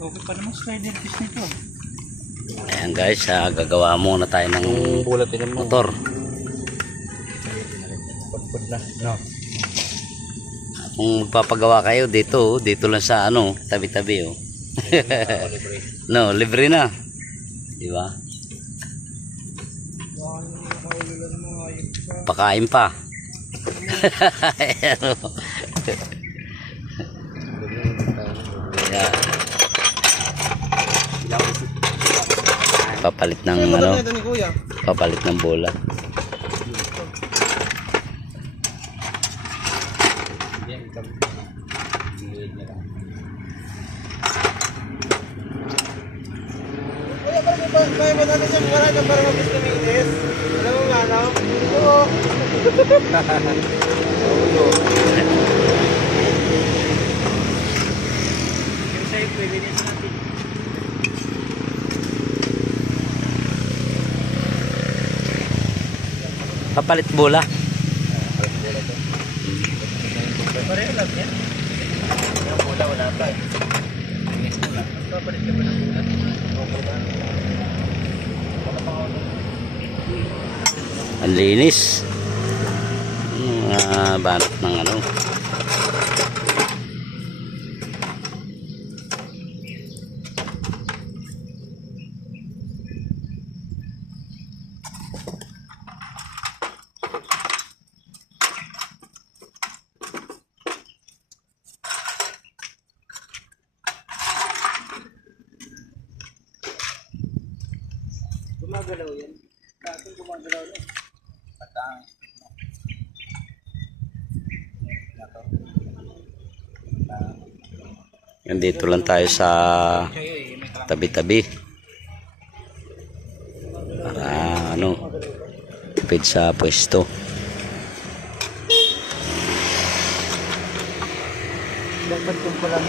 Okay pa naman slider fish nito. Ayan guys, gagawa muna tayo ng motor. Pagpud na, no? Kung magpapagawa kayo dito lang sa ano, tabi-tabi oh. No, libre na. Di ba? Pakain pa. Ayan oh. Yeah. Papalit ng ano? Papalit ng bola. Kaya ba natin siya mura na parang mabis kuminis? Alam mo nga, no? Oo. Yung sa'yo, pwede din sa natin. Papalit bola. Pareho lang yan. Yung bola, wala pa eh. Papalit ka ba ng bola? Ang linis. Banat ng ano. Gumagalaw yan. Dating gumagalaw yan. Patang. Nandito lang tayo sa tabi-tabi. Para ano, tipid sa pwesto. Dapat kung palang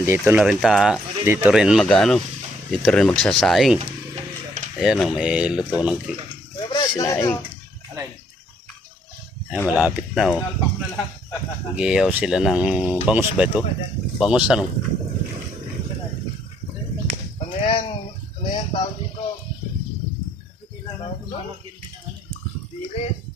dito na rin dito rin dito rin magsasaing. Ayan oh, may luto ng sinaing. Ayan, malapit na oh. Mag-ihaw sila ng bangus ba ito? Bangus ano? Ano yan? Ano yan? Tawag dito? Dilis?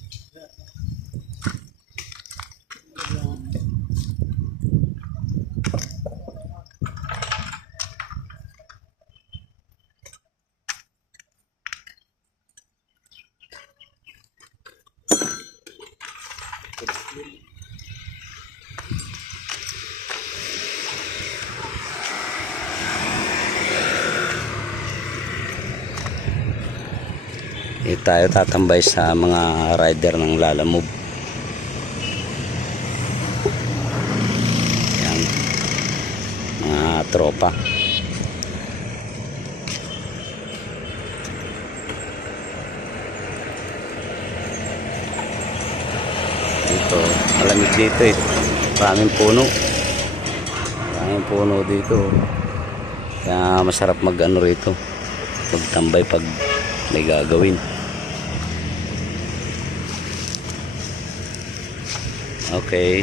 Tayo tatambay sa mga rider ng Lalamove. Yan, mga tropa. Dito malamig dito eh, maraming puno dito, kaya masarap mag ano rito, magtambay pag may gagawin. Okay.